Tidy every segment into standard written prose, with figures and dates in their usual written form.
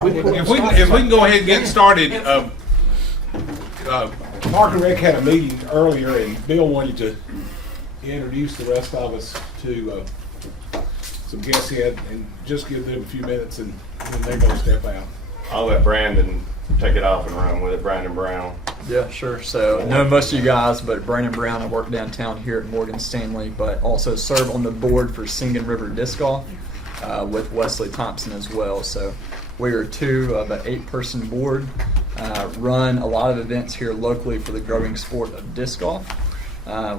If we can go ahead and get started, Park and Rec had a meeting earlier, and Bill wanted to introduce the rest of us to some guests he had, and just give them a few minutes, and then they're going to step out. I'll let Brandon take it off and run with it. Brandon Brown. Yeah, sure. So I know most of you guys, but Brandon Brown, I work downtown here at Morgan Stanley, but also serve on the board for Singing River Disc Golf with Wesley Thompson as well. So we are two of an 8-person board, run a lot of events here locally for the growing sport of disc golf.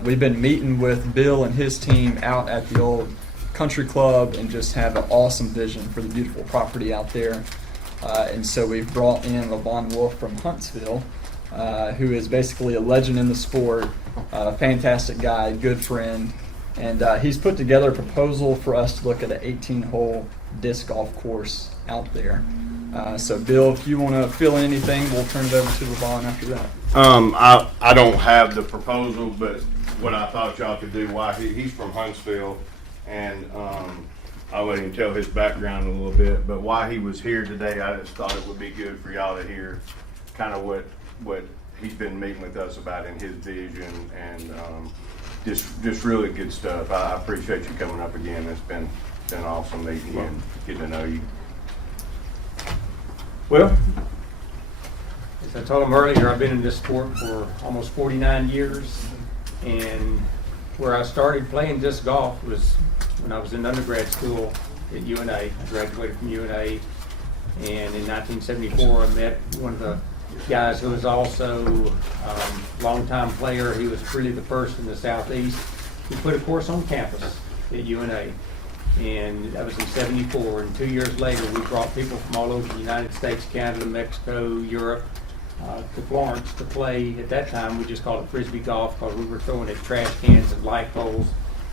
We've been meeting with Bill and his team out at the old country club and just have an awesome vision for the beautiful property out there. And so we've brought in LaVon Wolf from Huntsville, who is basically a legend in the sport, a fantastic guy, good friend. And he's put together a proposal for us to look at an 18-hole disc golf course out there. So Bill, if you want to fill in anything, we'll turn it over to LaVon after that. I don't have the proposal, but what I thought y'all could do, why he's from Huntsville, and I'll let him tell his background a little bit, but why he was here today, I just thought it would be good for y'all to hear kind of what he's been meeting with us about in his vision, and just really good stuff. I appreciate you coming up again. It's been awesome meeting you and getting to know you. Well, as I told him earlier, I've been in this sport for almost 49 years, and where I started playing disc golf was when I was in undergrad school at UNA. I graduated from UNA, and in 1974 I met one of the guys who was also a longtime player. He was really the first in the Southeast who put a course on campus at UNA. And that was in 74, and 2 years later we brought people from all over the United States, Canada, Mexico, Europe to Florence to play. At that time we just called it Frisbee golf, because we were throwing at trash cans and light poles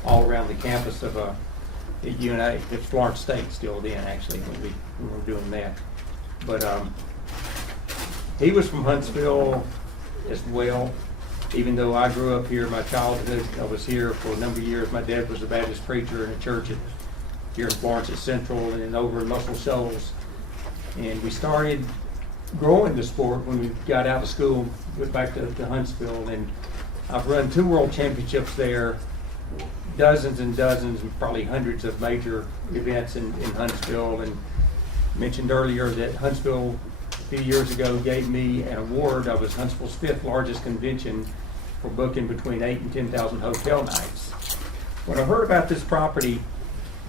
all around the campus of at UNA. It's Florence State still then, actually, when we were doing that. But he was from Huntsville as well. Even though I grew up here, my childhood, I was here for a number of years. My dad was a Baptist preacher in a church here in Florence at Central and then over in Muscle Shoals. And we started growing the sport when we got out of school, went back to Huntsville. And I've run 2 world championships there, dozens and dozens, and probably hundreds of major events in Huntsville. And mentioned earlier that Huntsville a few years ago gave me an award. I was Huntsville's 5th largest convention for booking between 8,000 and 10,000 hotel nights. When I heard about this property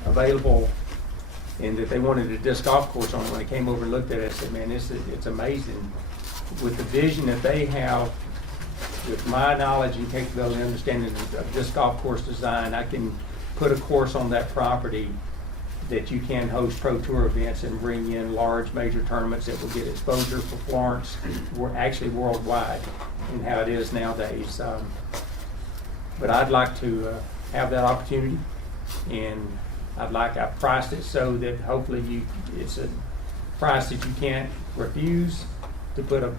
available and that they wanted a disc golf course on it, when I came over and looked at it, I said, man, it's amazing. With the vision that they have, with my knowledge and capability and understanding of disc golf course design, I can put a course on that property that you can host pro tour events and bring in large major tournaments that will get exposure for Florence, actually worldwide, and how it is nowadays. But I'd like to have that opportunity, and I've priced it so that hopefully it's a price that you can't refuse, to put on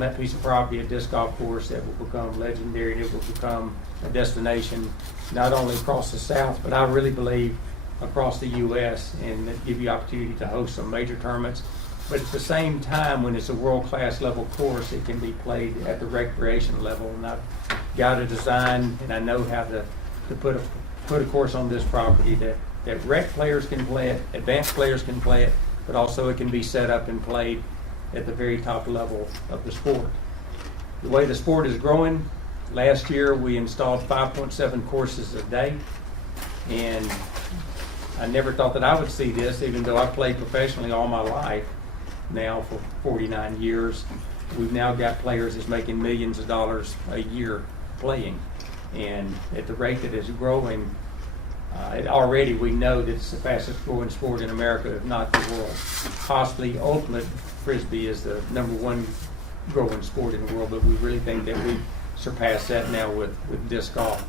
that piece of property a disc golf course that will become legendary, and it will become a destination not only across the South, but I really believe across the U.S., and that give you opportunity to host some major tournaments. But at the same time, when it's a world-class level course, it can be played at the recreation level. And I've got a design, and I know how to put a course on this property that rec players can play it, advanced players can play it, but also it can be set up and played at the very top level of the sport. The way the sport is growing, last year we installed 5.7 courses a day, and I never thought that I would see this, even though I played professionally all my life now for 49 years. We've now got players that's making millions of dollars a year playing, and at the rate that it's growing, already we know that it's the fastest growing sport in America, if not the world. Possibly ultimate Frisbee is the #1 growing sport in the world, but we really think that we surpass that now with disc golf.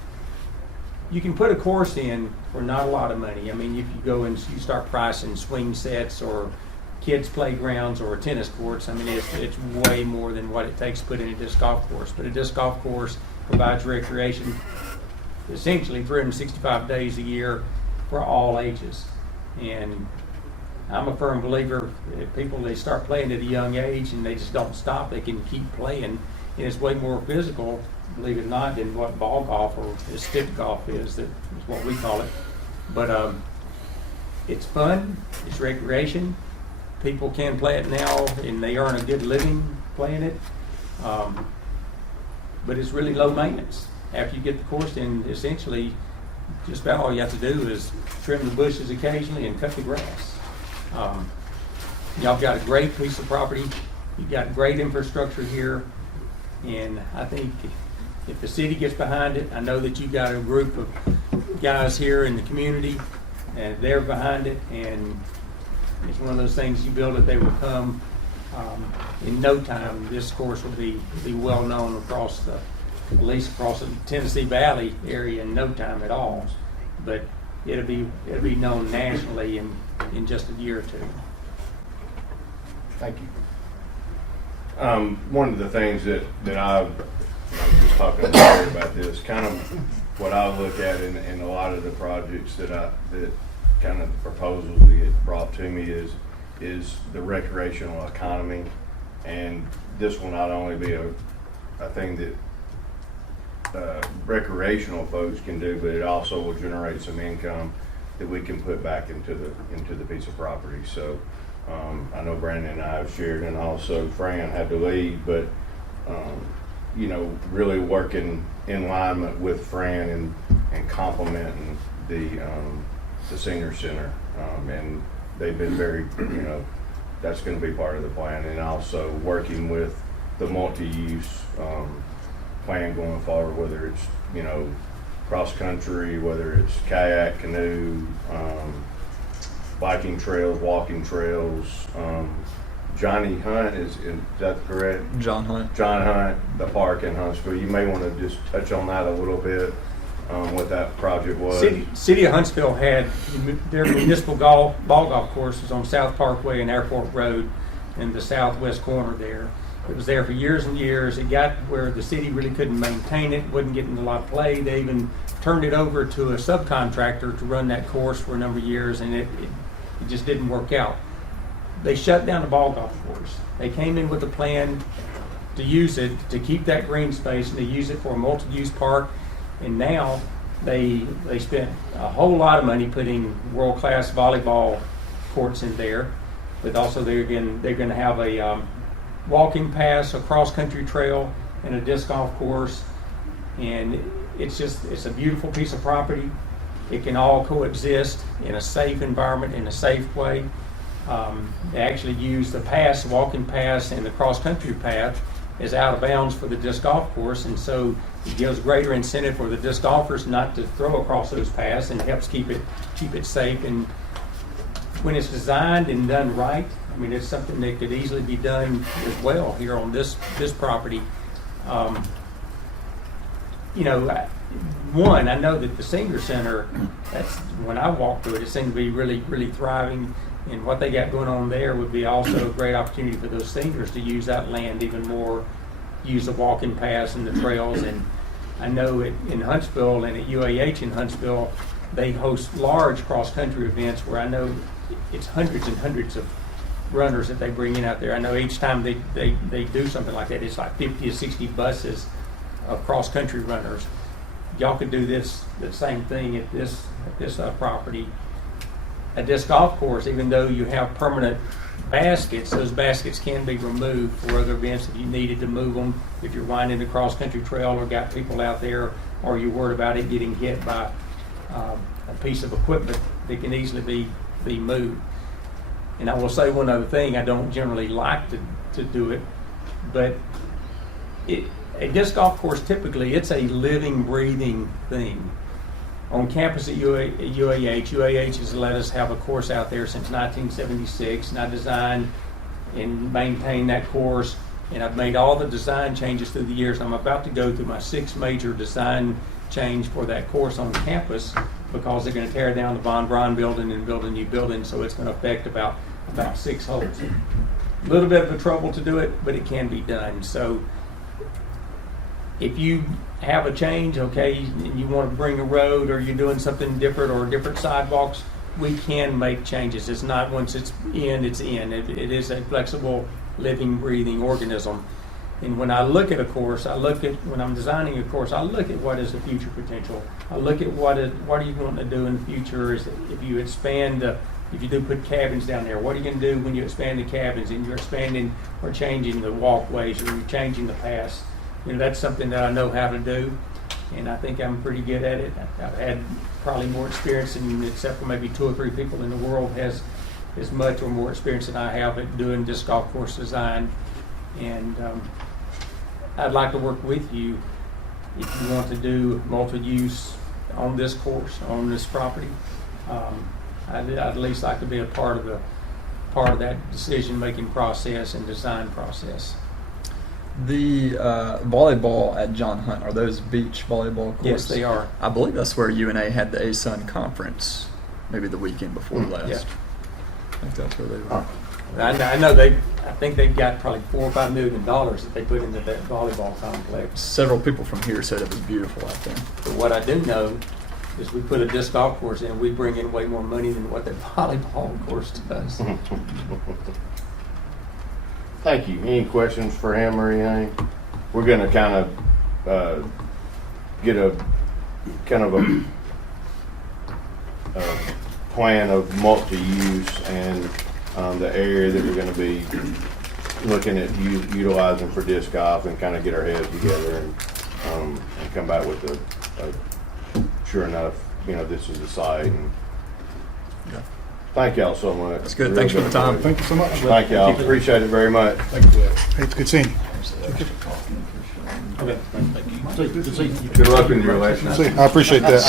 You can put a course in for not a lot of money. I mean, if you go and you start pricing swing sets or kids' playgrounds or tennis courts, I mean, it's way more than what it takes to put in a disc golf course. But a disc golf course provides recreation essentially 365 days a year for all ages. And I'm a firm believer if people, they start playing at a young age and they just don't stop, they can keep playing. And it's way more physical, believe it or not, than what ball golf or stick golf is. That is what we call it. But it's fun. It's recreation. People can play it now, and they earn a good living playing it. But it's really low maintenance. After you get the course in, essentially, just about all you have to do is trim the bushes occasionally and cut the grass. Y'all got a great piece of property. You've got great infrastructure here. And I think if the city gets behind it, I know that you've got a group of guys here in the community, and they're behind it. And it's one of those things, you build it, they will come. In no time, this course will be well known across at least across the Tennessee Valley area in no time at all. But it'll be known nationally in just a year or two. Thank you. One of the things that I was just talking to Larry about this, kind of what I look at in a lot of the projects that kind of the proposals that get brought to me is the recreational economy, and this will not only be a thing that recreational folks can do, but it also will generate some income that we can put back into the piece of property. So I know Brandon and I have shared, and also Fran had to leave, but really working in alignment with Fran and complementing the senior center, and they've been very, that's going to be part of the plan, and also working with the multi-use plan going forward, whether it's cross country, whether it's kayak, canoe, biking trails, walking trails. Johnny Hunt, is that correct? John Hunt. John Hunt, the park in Huntsville. You may want to just touch on that a little bit, what that project was. City of Huntsville had their municipal ball golf course was on South Parkway and Airport Road in the southwest corner there. It was there for years and years. It got where the city really couldn't maintain it, wasn't getting a lot of play. They even turned it over to a subcontractor to run that course for a number of years, and it just didn't work out. They shut down the ball golf course. They came in with a plan to use it, to keep that green space, and to use it for a multi-use park. And now they spent a whole lot of money putting world-class volleyball courts in there, but also they're going to have a walking pass, a cross-country trail, and a disc golf course. And it's a beautiful piece of property. It can all coexist in a safe environment, in a safe way. They actually use the pass, walking pass, and the cross-country path is out of bounds for the disc golf course, and so it gives greater incentive for the disc golfers not to throw across those paths, and helps keep it safe. And when it's designed and done right, I mean, it's something that could easily be done as well here on this property. One, I know that the senior center, that's when I walked through it, it seemed to be really, really thriving. And what they got going on there would be also a great opportunity for those seniors to use that land even more, use the walking paths and the trails. And I know in Huntsville and at UAH in Huntsville, they host large cross-country events where I know it's hundreds and hundreds of runners that they bring in out there. I know each time they do something like that, it's like 50 or 60 buses of cross-country runners. Y'all could do the same thing at this property. A disc golf course, even though you have permanent baskets, those baskets can be removed for other events if you needed to move them. If you're winding the cross-country trail or got people out there, or you're worried about it getting hit by a piece of equipment, that can easily be moved. And I will say one other thing, I don't generally like to do it, but a disc golf course, typically, it's a living, breathing thing. On campus at UAH has let us have a course out there since 1976, and I designed and maintained that course, and I've made all the design changes through the years. I'm about to go through my 6th major design change for that course on campus, because they're going to tear down the Von Braun building and build a new building, so it's going to affect about 6 holes. A little bit of a trouble to do it, but it can be done. So if you have a change, okay, and you want to bring a road, or you're doing something different, or different sidewalks, we can make changes. It's not once it's in, it's in. It is a flexible, living, breathing organism. And when I look at a course, when I'm designing a course, I look at what is the future potential. I look at what are you going to do in the future. Is if you expand, if you do put cabins down there, what are you going to do when you expand the cabins and you're expanding or changing the walkways or you're changing the paths? That's something that I know how to do, and I think I'm pretty good at it. I've had probably more experience, except for maybe 2 or 3 people in the world has as much or more experience than I have at doing disc golf course design. And I'd like to work with you if you want to do multi-use on this course, on this property. I'd at least like to be a part of that decision-making process and design process. The volleyball at John Hunt, are those beach volleyball courts? Yes, they are. I believe that's where UNA had the ASUN conference, maybe the weekend before last. Yeah. I think that's where they were. I know I think they've got probably $4 or $5 million that they put into that volleyball complex. Several people from here said it was beautiful out there. But what I do know is we put a disc golf course in, we bring in way more money than what that volleyball course does. Thank you. Any questions for him or anything? We're gonna kind of get a plan of multi-use and the area that we're gonna be looking at utilizing for disc golf, and kind of get our heads together and come back with a sure enough, this is the site. And thank y'all so much. That's good. Thanks for the time. Thank you so much. Thank y'all. Appreciate it very much. Thank you. Hey, it's good seeing you. Good luck in your election. See, I appreciate that.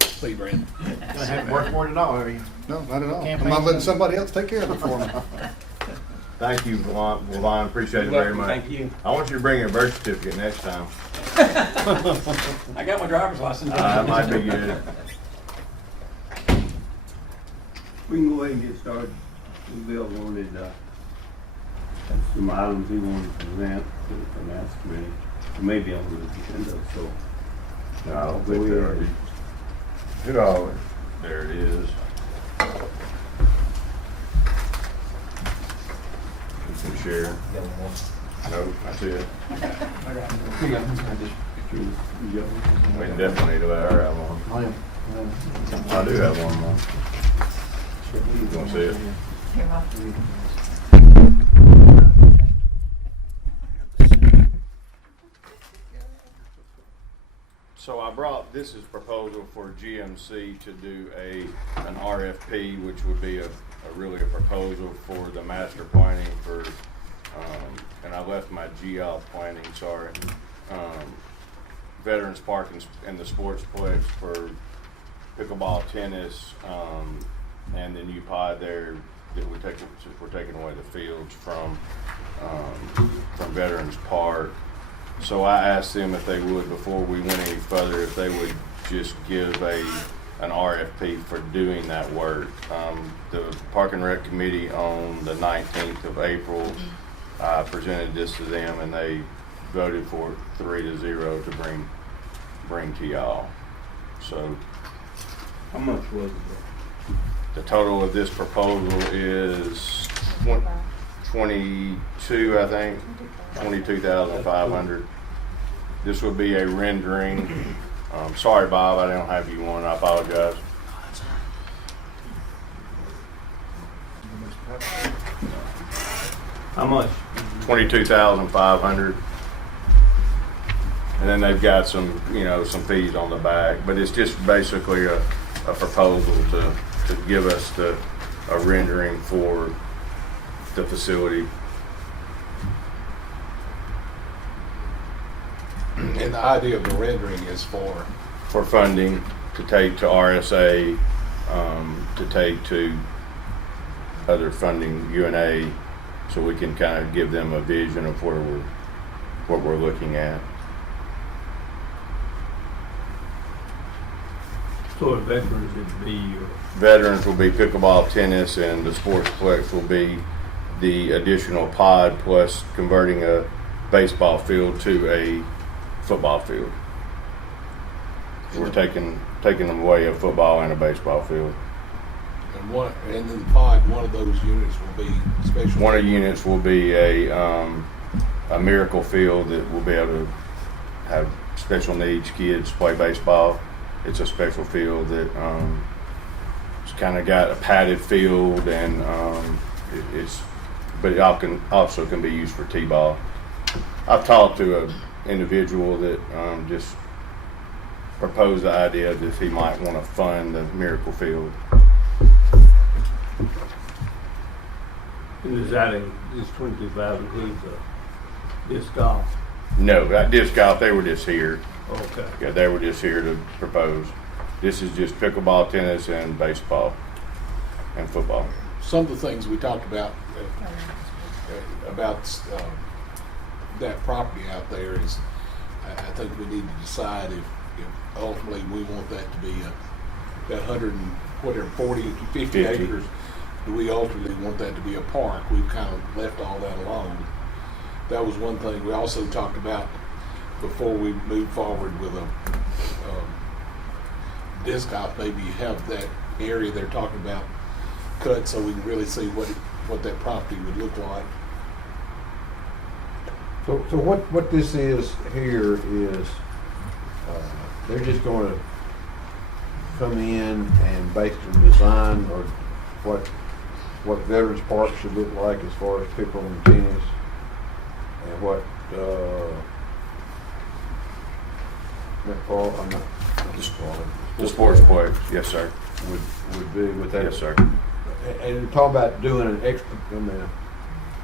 See you, Brandon. Gonna have to work for it at all, are you? No, not at all. I'm not letting somebody else take care of it for me. Thank you, Levon. Appreciate it very much. Thank you. I want you to bring your birth certificate next time. I got my driver's license. That might be good. We can go ahead and get started. Bill wanted, some items he wanted to present to the finance committee, maybe on the agenda, so. I don't Go think ahead. There it is. You can share. Nope, that's it. We definitely need to let her have one. I do have one more. You want to see it? So I brought, this is proposal for GMC to do an RFP, which would be really a proposal for the master planning for, and I left my GOP planning, sorry, Veterans Park and the Sportsplex for pickleball, tennis, and the new pod there that we're taking away the fields from Veterans Park. So I asked them if they would, before we went any further, if they would just give an RFP for doing that work. The Park and Rec Committee on the 19th of April, I presented this to them, and they voted for it 3-0 to bring to y'all. So How much was it? the total of this proposal is 22, I think, 22,500. This would be a rendering. Sorry, Bob, I don't have you one. I apologize. How much? 22,500. And then they've got some, some fees on the back, but it's just basically a proposal to give us a rendering for the facility. And the idea of the rendering is for funding to take to RSA, to take to other funding, UNA, so we can kind of give them a vision of what we're looking at. So the veterans would be, Veterans will be pickleball, tennis, and the Sportsplex will be the additional pod, plus converting a baseball field to a football field. We're taking taking away a football and a baseball field. And in the pod, one of those units will be special. One of the units will be a miracle field that will be able to have special needs kids play baseball. It's a special field that it's kind of got a padded field, and but it also can be used for t-ball. I've talked to an individual that just proposed the idea that he might want to fund the miracle field. Is that in this 22,000 includes disc golf? No, that disc golf, they were just here. Okay. Yeah, they were just here to propose. This is just pickleball, tennis, and baseball, and football. Some of the things we talked about that property out there is, I think we need to decide if ultimately we want that to be that 40 or 50 acres. Do we ultimately want that to be a park? We've kind of left all that alone. That was one thing. We also talked about before we move forward with a disc golf, maybe have that area they're talking about cut so we can really see what that property would look like. So what this is here is, they're just going to come in and basically design or what Veterans Park should look like as far as pickle and tennis, and what The sports play, yes, sir. would be with that. Yes, sir. And you're talking about doing an extra,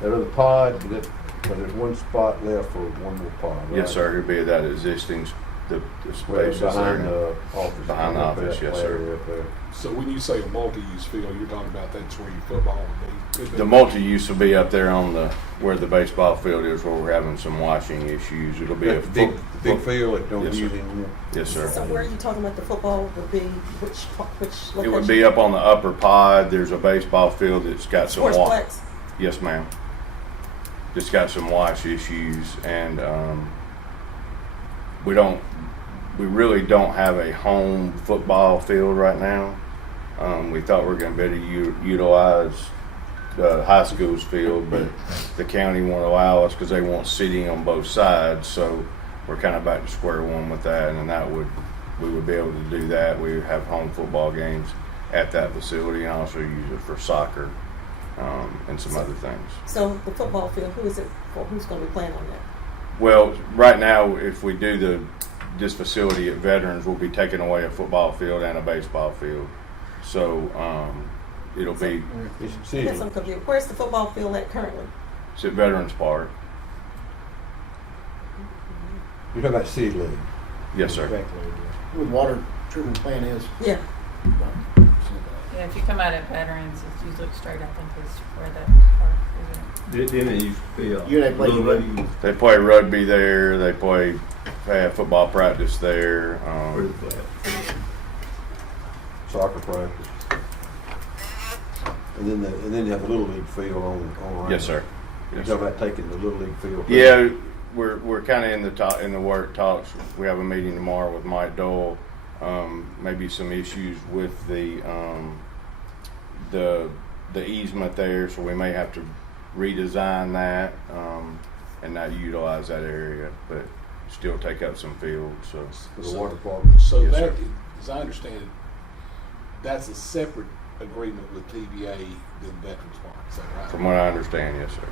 that other pod, but there's one spot left for one more pod, right? Yes, sir. It'd be that existing the Well, spaces behind there. the office. Behind the office, yes, sir. Up there. So when you say a multi-use field, you're talking about that's where your football would be. The multi-use will be up there on where the baseball field is, where we're having some washing issues. It'll be a That's the big field that don't Yes, use sir. anymore. Yes, sir. So where are you talking about the football would be, which location? It would be up on the upper pod. There's a baseball field that's got some wash. Sportsplex? Yes, ma'am. It's got some wash issues, and we really don't have a home football field right now. We thought we were going to better utilize the high school's field, but the county won't allow us because they want seating on both sides. So we're kind of back to square one with that, and we would be able to do that. We would have home football games at that facility, and also use it for soccer and some other things. So the football field, who is it for? Who's going to be playing on that? Well, right now, if we do this facility at Veterans, we'll be taking away a football field and a baseball field. So it'll be It's Yes, city. I'm confused. Where's the football field at currently? it's at Veterans Park. You're talking about city league. Yes, sir. Where the water treatment plant is. Yeah. Yeah, if you come out at Veterans, if you look straight, I think is where that park is. Then it used to be a You and they play little rugby? league. They play rugby there. They have football practice there. Where's that? Soccer practice. And then you have a little league field on around. Yes, sir. You're Yes, talking sir. about taking the little league field. Yeah, we're kind of in the work talks. We have a meeting tomorrow with Mike Dole. Maybe some issues with the easement there, so we may have to redesign that and not utilize that area, but still take up some field. So For the water department. So Yes, that, sir. as I understand it, that's a separate agreement with TVA than Veterans Park. Is that right? from what I understand, yes, sir.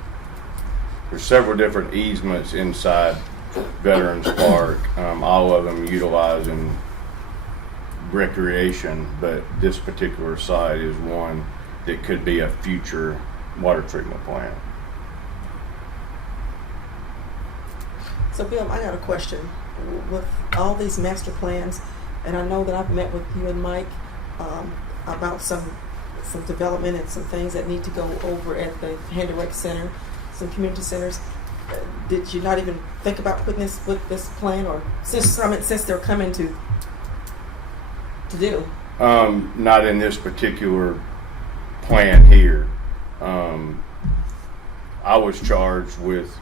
There's several different easements inside Veterans Park, all of them utilizing recreation, but this particular site is one that could be a future water treatment plant. So Bill, I got a question. With all these master plans, and I know that I've met with you and Mike about some development and some things that need to go over at the Hand Rec Center, some community centers. Did you not even think about putting this with this plan, or since they're coming to do? Not in this particular plan here. I was charged with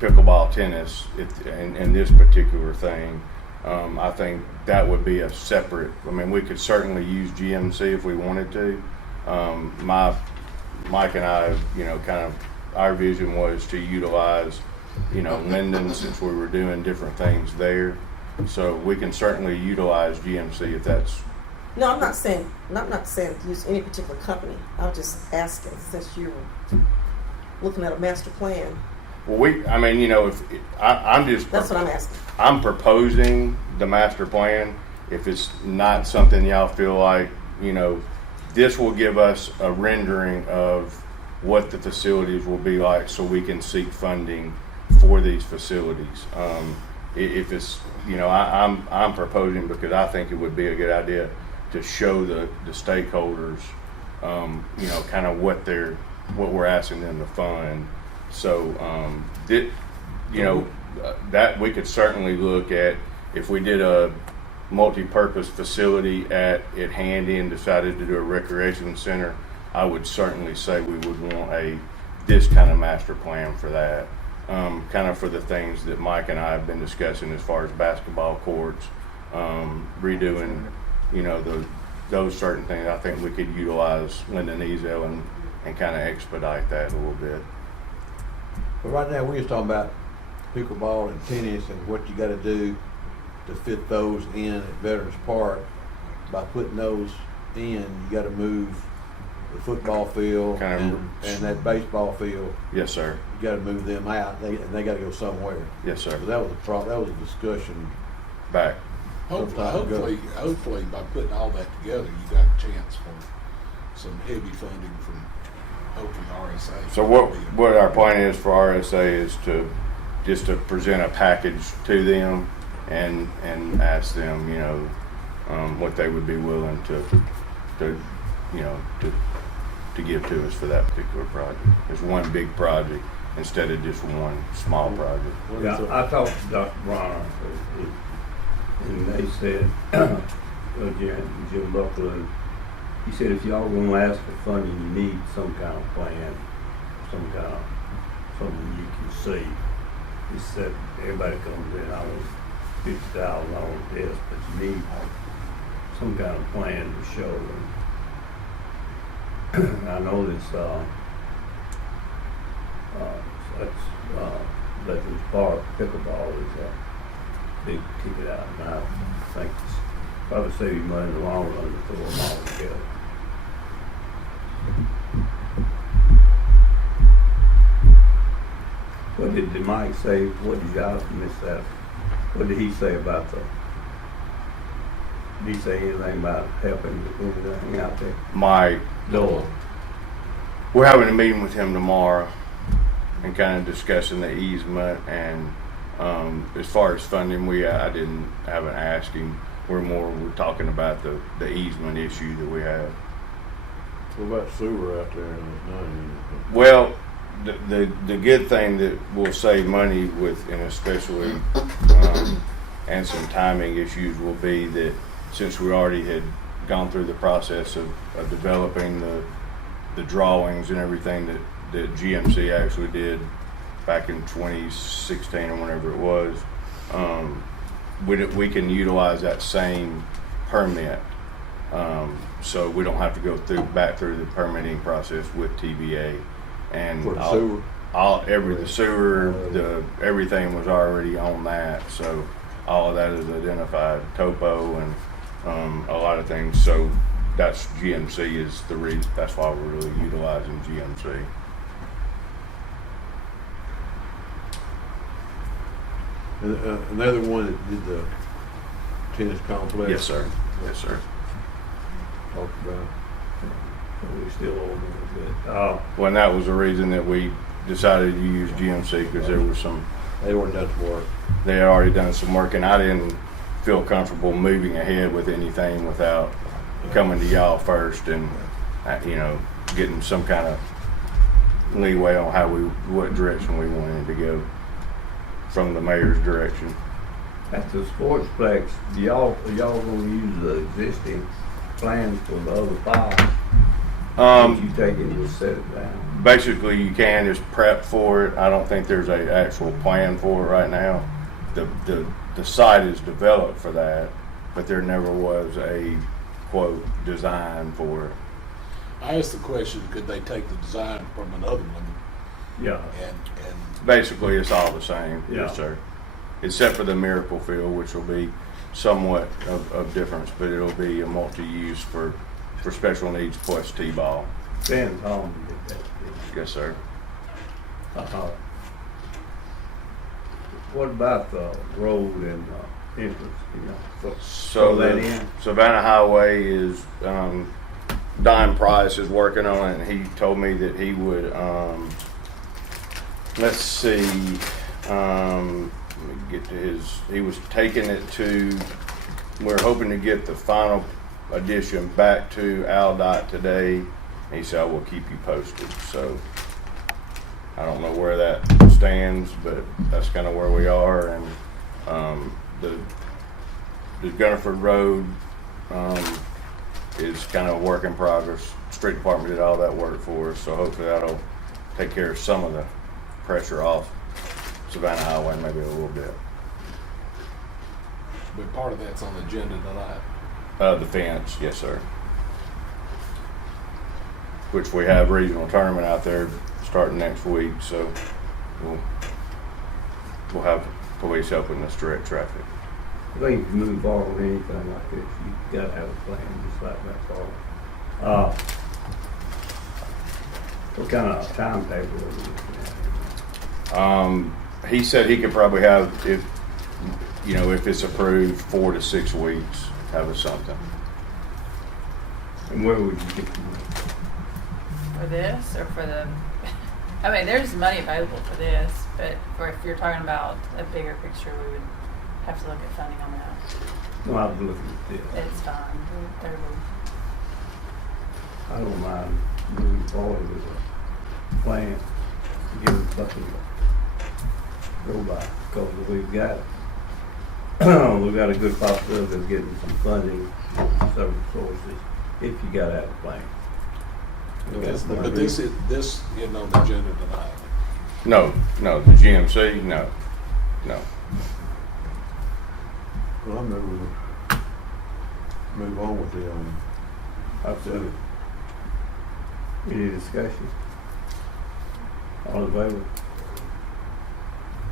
pickleball tennis in this particular thing. I think that would be a separate, I mean, we could certainly use GMC if we wanted to. Mike and I, you know, kind of, our vision was to utilize, you know, Linden since we were doing different things there. So we can certainly utilize GMC if that's, No, I'm not saying use any particular company. I was just asking, since you were looking at a master plan. well, I mean, you know, if, I'm just. That's what I'm asking. I'm proposing the master plan. If it's not something y'all feel like, you know, this will give us a rendering of what the facilities will be like so we can seek funding for these facilities. If it's, you know, I'm proposing because I think it would be a good idea to show the stakeholders, you know, kind of what we're asking them to fund. So, you know, that we could certainly look at if we did a multi-purpose facility at Handy and decided to do a recreation center. I would certainly say we would want this kind of master plan for that. Kind of for the things that Mike and I have been discussing as far as basketball courts, redoing, you know, those certain things. I think we could utilize Linden Ezel and kind of expedite that a little bit. But right now, we're just talking about pickleball and tennis and what you gotta do to fit those in at Veterans Park. By putting those in, you gotta move the football field Kind of- and that baseball field. Yes, sir. You gotta move them out, and they gotta go somewhere. Yes, sir. So that was that was a discussion. Back. Hopefully, by putting all that together, you got a chance for some heavy funding from hopefully RSA. So what our plan is for RSA is to present a package to them and ask them, you know, what they would be willing to you know, to give to us for that particular project. It's one big project instead of just one small project. Yeah, I talked to Dr. Bronner, and they said, Jim Buckland, he said if y'all gonna ask for funding, you need some kind of plan, some kind of, something you can see. He said, everybody comes in, I was $50,000 on this, but you need some kind of plan to show them. I know this, Veterans Park pickleball is a big ticket out, and I think it's probably save you money in the long run to throw them all together. What did Mike say? What did y'all miss that? What did he say about did he say anything about helping with anything out there? Mike, No. we're having a meeting with him tomorrow and kind of discussing the easement and as far as funding, I haven't asked him. We're talking about the easement issue that we have. What about sewer out there? Well, the good thing that will save money with, and especially and some timing issues, will be that since we already had gone through the process of developing the drawings and everything that GMC actually did back in 2016 or whenever it was, we can utilize that same permit. So we don't have to go back through the permitting process with TBA. And For the sewer? The sewer, everything was already on that. So all of that is identified, topo and a lot of things. So that's GMC is the reason. That's why we're really utilizing GMC. Another one that did the tennis complex. Yes, sir. Yes, sir. Talked about. We still owe them a bit. Well, and that was the reason that we decided to use GMC because there was some. They already done some work. They had already done some work, and I didn't feel comfortable moving ahead with anything without coming to y'all first and you know, getting some kind of leeway on what direction we wanted to go from the mayor's direction. At the sportsplex, y'all gonna use the existing plans for the other five? Did you take it and set it down? Basically, you can just prep for it. I don't think there's an actual plan for it right now. The the site is developed for that, but there never was a quote design for it. I asked the question, could they take the design from another one Yeah. and Basically, it's all the same, Yeah. yes, sir. Except for the Miracle Field, which will be somewhat of difference, but it'll be a multi-use for special needs plus T-ball. Ben Tom did that. Yes, sir. Uh-huh. What about the road and entrance, you know? So that the in? Savannah Highway is, Don Price is working on it, and he told me that he would, let's see, let me get to he was taking it to, we're hoping to get the final addition back to AlDOT today. He said, I will keep you posted, so I don't know where that stands, but that's kind of where we are, and, the Gunniford Road, is kind of a work in progress. Street Department did all that work for us, so hopefully that'll take care of some of the pressure off Savannah Highway, maybe a little bit. but part of that's on the agenda tonight. The fence, yes, sir. Which we have regional tournament out there starting next week, so we'll have police helping us direct traffic. I think if you move forward with anything like this, you gotta have a plan, just like that forward. What kind of timetable are you looking at? He said he could probably have, if it's approved, 4 to 6 weeks, have us something. And where would you get the money? For this or for the, I mean, there's money available for this, but if you're talking about a bigger picture, we would have to look at funding on that. No, I was looking at this. It's fine. I don't mind moving forward with a plan to give us something to go by, because we've got a good possibility of getting some funding from several sources if you gotta have a plan. But this isn't on the agenda tonight. No, the GMC, no. Well, I'm going to move on with the, Absolutely. Any discussion? All in favor?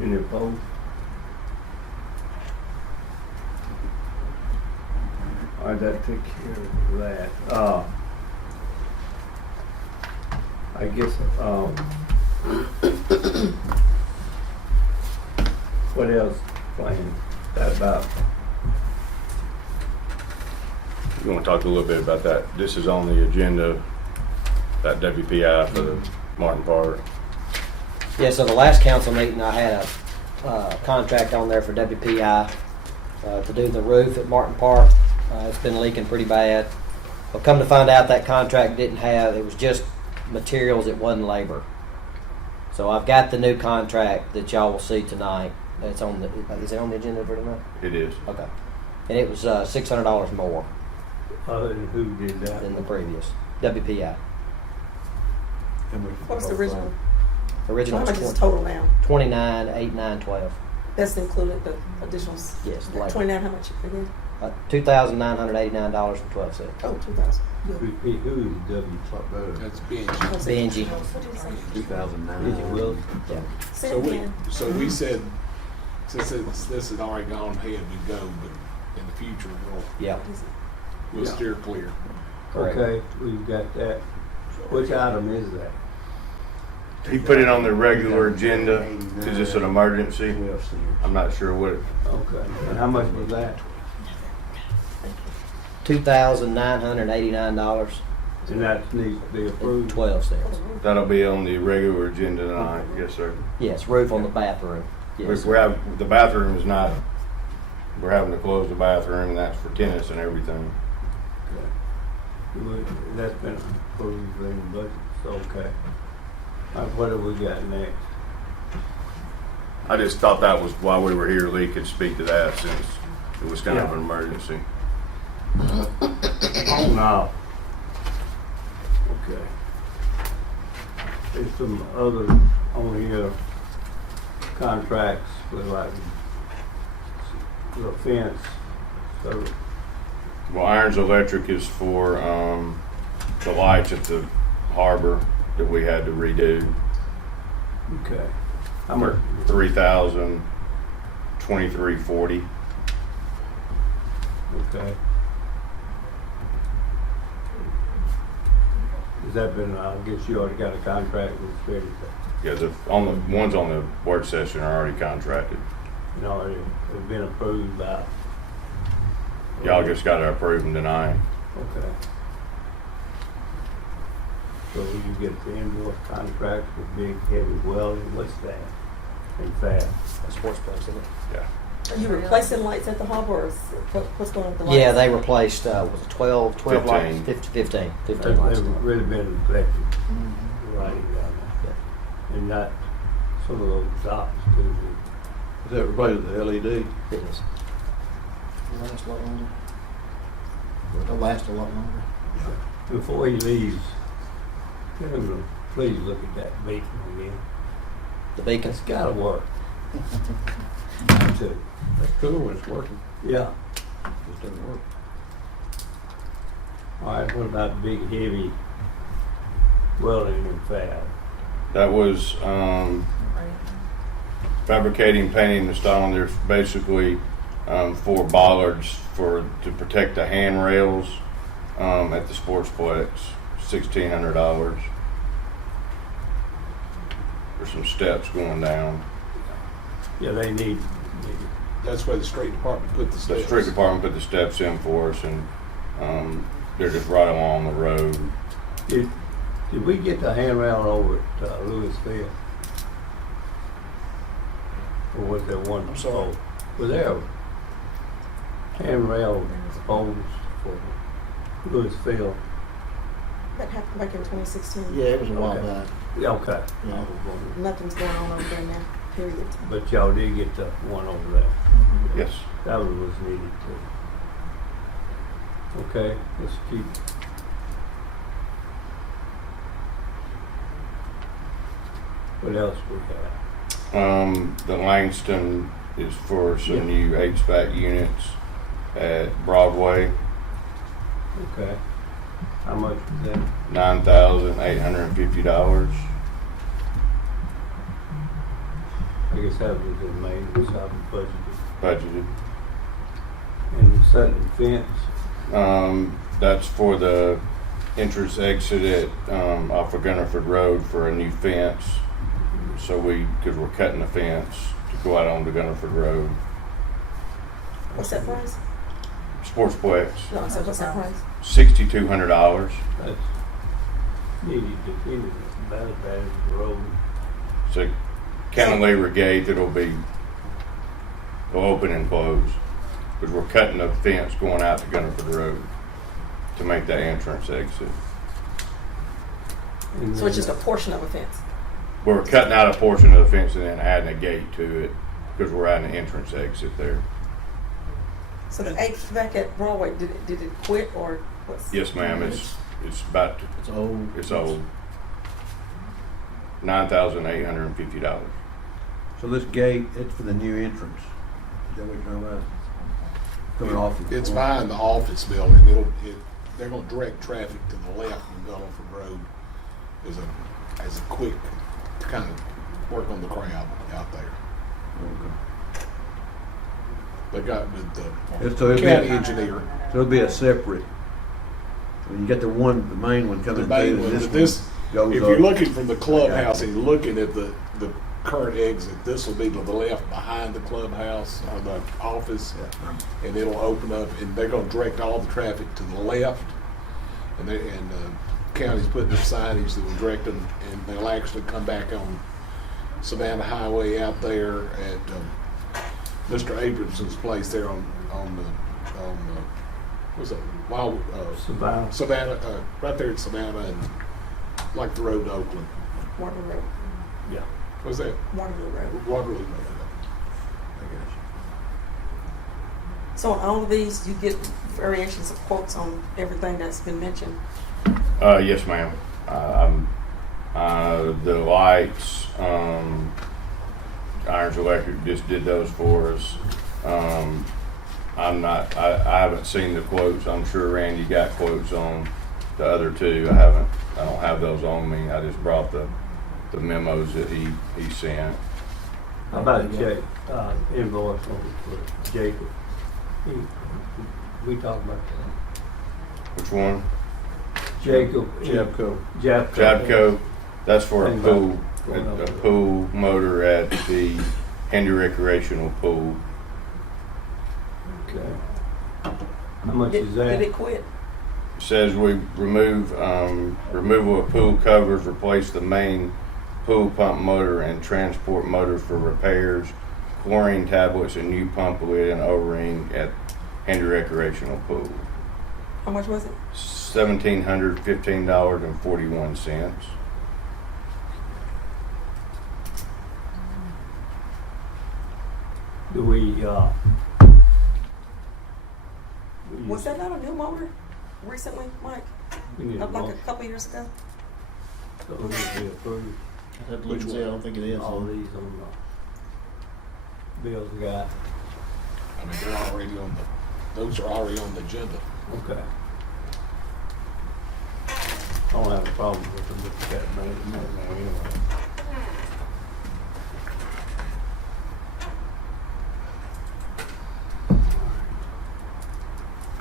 Any opposed? All right, that took care of that. I guess, what else playing that about? You want to talk a little bit about that? This is on the agenda, that WPI for the Martin Park. Yeah, so the last council meeting, I had a contract on there for WPI to do the roof at Martin Park. It's been leaking pretty bad. Well, come to find out that contract it was just materials, it wasn't labor. So I've got the new contract that y'all will see tonight. Is it on the agenda for tonight? It is. Okay. And it was $600 more And who did that? than the previous WPI. What's the original? Original How much is was total now? 29, 8, 9, 12. That's included the additionals? Yes, labor. 29, how much again? $2,989.12. Oh, 2,000. Who is W? That's binge. Benji. 2009. Is it Will? Yeah. Say So it again. we said, since this has already gone ahead, we go, but in the future, Yeah. we'll steer clear. Correct. Okay, we've got that. Which item is that? He put it on the regular agenda because it's an emergency. I'm not sure what, Okay, and how much was that? $2,989 And that needs to be and approved? 12 cents. that'll be on the regular agenda tonight. Yes, sir. Yes, roof on the bathroom. Yes. The bathroom is not, we're having to close the bathroom, and that's for tenants and everything. That's been approved in the budget, so okay. What have we got next? I just thought that was why we were here, Lee could speak to that since it was kind of an emergency. Oh, no. Okay. There's some other on here contracts with like the fence, so, Well, Irons Electric is for, the lights at the harbor that we had to redo. okay. How much? $3,023.40. Okay. Has that been, I guess you already got a contract with Freddie, Yeah, the ones on the work session are already contracted. you know, it's been approved by. Y'all just got to approve them tonight. Okay. So you get the indoor contract with big heavy welding, what's that? And fast? A sportsplex, isn't it? Yeah. Are you replacing lights at the harbor, or what's going on with the lights? Yeah, they replaced, was it 12 lights? 15. 15 lights. They've really been neglected, Mm-hmm. right, and not some of those dots too. Is that replaced with the LED? It is. It'll last a lot longer. It'll last a lot longer. Before he leaves, tell him to please look at that beacon again. The beacon. It's gotta work. Too. That's cool when it's working. Yeah. Just doesn't work. All right, what about big heavy welding and fab? That was fabricating, painting, installing. There's basically 4 bollards to protect the handrails at the sportsplex. $1,600. There's some steps going down. Yeah, they need. That's where the street department put the The steps. street department put the steps in for us, and they're just right along the road. Did we get the handrail over at Louisville? Or was there one? I'm sorry. Was there a handrail proposed for Louisville? That happened back in 2016. Yeah, it was a while Okay. back. Yeah, okay. Yeah. Nothing's going on over there now, period. But y'all did get the one over there. Yes. That one was needed too. Okay, let's keep. What else we have? The Langston is for some Yeah. new HVAC units at Broadway. Okay. How much is that? $9,850. I guess that was the maintenance of the budgeted. Budgeted. And setting fence. That's for the entrance exit at off of Gunnerford Road for a new fence. So because we're cutting the fence to go out onto Gunnerford Road. What's that price? Sportsplex, No, I said, what's that price? $6,200. That's needed to finish about as bad as the road. It's a cantilever gate that'll open and close. Because we're cutting the fence going out to Gunnerford Road to make that entrance exit. And So it's then- just a portion of a fence. We're cutting out a portion of the fence and then adding a gate to it because we're adding an entrance exit there. So the HVAC at Broadway, did it quit or what's? Yes, ma'am. It's about to, It's old. it's old. $9,850. So this gate, it's for the new entrance. Is that what you're talking about? Coming off of. It's behind the office building. They're gonna direct traffic to the left on Gulliford Road as a quick to kind of work on the crowd out there. They got with It's the so county engineer. it'll be a separate. When you get the main one coming The main through, one, and but this this, one goes if up. you're looking from the clubhouse and you're looking at the current exit, this will be to the left behind the clubhouse or the office, and it'll open up, and they're gonna direct all the traffic to the left, and the county's putting up signage that will direct them, and they'll actually come back on Savannah Highway out there at Mr. Abramson's place there on what's that? Savannah, right there at Savannah and like the road to Oakland. Waterloo Road. Yeah. What's that? Waterloo Road. Waterloo Road. So on all of these, you get variations of quotes on everything that's been mentioned. Yes, ma'am. The lights, Irons Electric just did those for us. I haven't seen the quotes. I'm sure Randy got quotes on the other two. I don't have those on me. I just brought the memos that he sent. How about Jake, invoice on for Jacob? We talked about that. Which one? Jacob. Jabco. Jabco. That's for a And pool, going over a there. pool motor at the Henry Recreational Pool. Okay. How much is Did that? it quit? Says we remove, removal of pool covers, replace the main pool pump motor and transport motor for repairs, chlorine tablets, and new pump lid and O-ring at Henry Recreational Pool. How much was it? $1,715.41. Do we, Was that not a new motor recently, Mike? we need a Like a motion, couple years ago? so we need to approve I have to look and see, I don't think it is. all these on the bills we got. I mean, they're already on those are already on the agenda. Okay. I don't have a problem with them, but you got money anyway.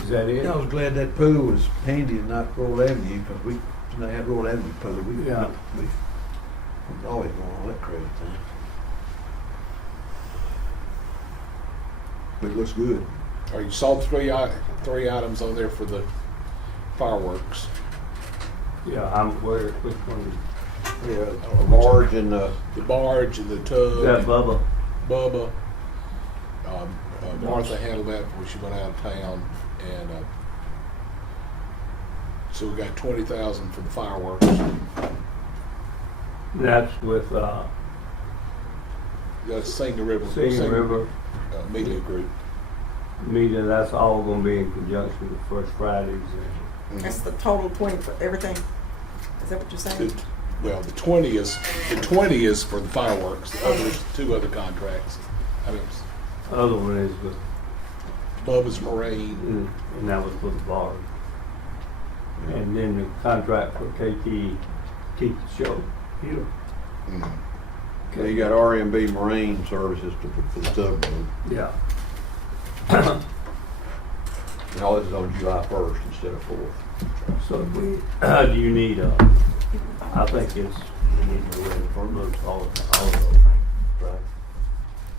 Is that it? I was glad that pool was handy and not Royal Avenue, because they had Royal Avenue pool, we always going on that crazy thing. But it looks good. Or you saw three items on there for the fireworks. Yeah, I'm aware, which one? Yeah, a barge and, The barge and the Is tub. that Bubba? Bubba. Martha handled that before she went out of town, and so we got 20,000 for the fireworks. That's with, That's Singing River. Singing River Media Group. meeting, that's all gonna be in conjunction with First Fridays and That's the total 20 for everything? Is that what you're saying? Well, the 20 is for the fireworks. The others, two other contracts. I mean, the other one is with, Bubba's Marine. and that was for the bar. And then the contract for KT, keep the show here. Mhm. so you got R&B Marine Services for the tugboat. Yeah. And all this is on July 1st instead of 4th. So we, do you need I think we need to go ahead and move all of those. Right.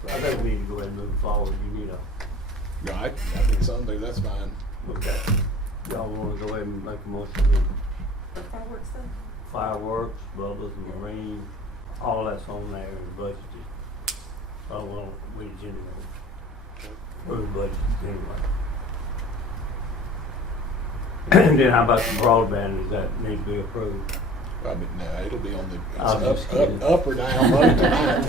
I think we need to go ahead and move forward. You need Yeah, I think Sunday, that's fine. okay. Y'all wanna go ahead and make a motion to The fireworks thing? fireworks, Bubba's, Marine, all that's on there and budgeted. Oh, well, we generally, we're budgeted anyway. And then how about the broadband, does that need to be approved? I mean, no, it'll be on the, I'm just it's kidding. up or down, money tonight.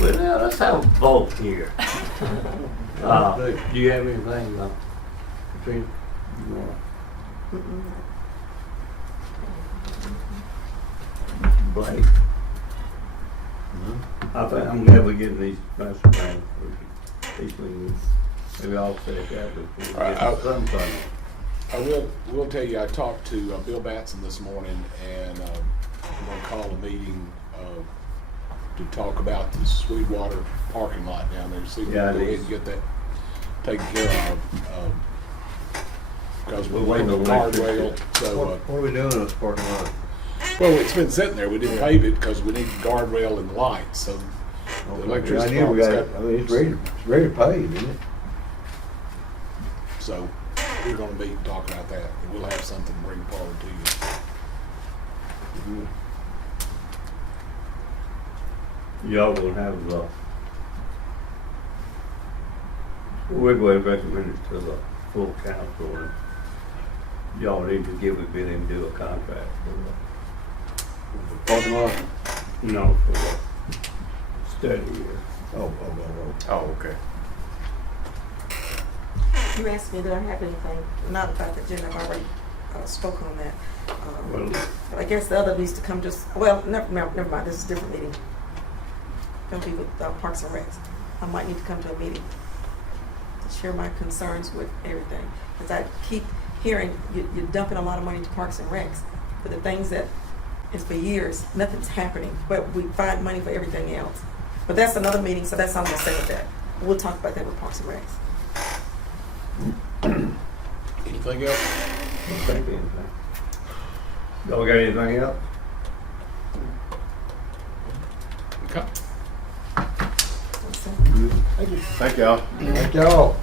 Well, now, let's have a vote here. Do you have anything, Katrina? You wanna- Mm-mm. Blake? I think I'm never getting these master plans. Maybe I'll say that before we All right, get something. I will tell you, I talked to Bill Batson this morning, and we're gonna call a meeting to talk about the Sweetwater parking lot down there, see if we Yeah, can go it ahead is. and get that taken care of. Because we're We're waiting on the waiting on guardrail, so, What are we doing in this parking lot? well, it's been sitting there, we didn't pave it because we need the guardrail and the lights, so the electricity I department's got, I mean, it's ready to pave, isn't it? So we're gonna be talking about that, and we'll have something to bring forward to you. Y'all gonna have, we're going to recommend it to the full council, and y'all need to give it, bid him do a contract for Parking lot? the, no, for the study here. Oh. Oh, okay. You asked me, did I have anything, not about the agenda, I've already spoken on that. Well, But I guess the other needs to come just, well, never mind, this is a different meeting. Gonna be with Parks and Recs. I might need to come to a meeting to share my concerns with everything. Because I keep hearing you're dumping a lot of money into Parks and Recs for the things that is for years, nothing's happening, but we find money for everything else. But that's another meeting, so that's all I'm gonna say with that. We'll talk about that with Parks and Recs. Anything else? Don't think anything. Y'all got anything else? Okay. That's it. Thank y'all. Thank y'all.